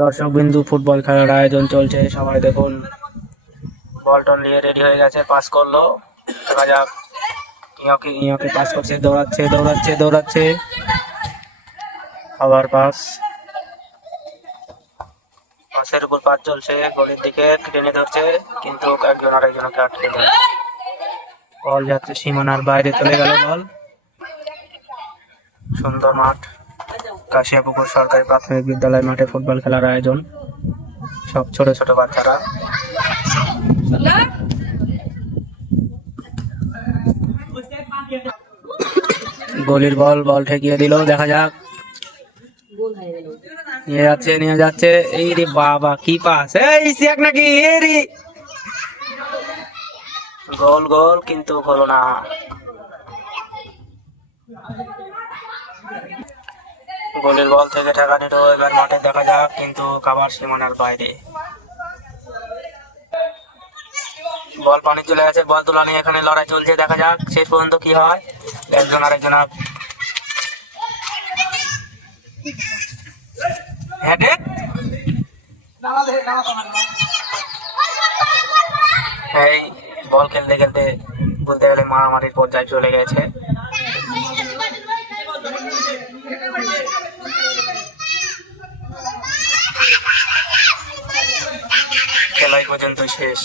দর্শক বিন্দু ফুটবল খেলার আয়োজন চলছে, সবাই দেখুন। বলটন নিয়ে রেডি হয়ে গেছে, পাস করলো, দেখা যাক। ইয়কে পাস করছে, দৌড়াচ্ছে দৌড়াচ্ছে দৌড়াচ্ছে, আবার পাসের উপর পাস চলছে, গোলের দিকে টেনে ধরছে, কিন্তু একজন আরেকজনকে আটকে দেয়। বল যাচ্ছে সীমানার বাইরে, চলে গেল বল। সুন্দর মাঠ, কাশিয়াপুকুর সরকারি প্রাথমিক বিদ্যালয় মাঠে ফুটবল খেলার আয়োজন। সব ছোট ছোট বাচ্চারা। গলির বল ঠেকিয়ে দিল, দেখা যাক। নিয়ে যাচ্ছে এই রে বাবা, কি পাস! এই সিয়াক নাকি এরি গোল কিন্তু হলো না। গোলের বল থেকে ঠেকা নিল, এবার মাঠে দেখা যাক, কিন্তু কাবার সীমানার বাইরে। বল পানি চলে গেছে, বল তোলা নিয়ে এখানে লড়াই চলছে, দেখা যাক শেষ পর্যন্ত কি হয়। একজন আরেকজন এই বল খেলতে খেলতে বলতে গেলে মারামারির পর্যায়ে চলে গেছে। খেলা এই পর্যন্ত শেষ।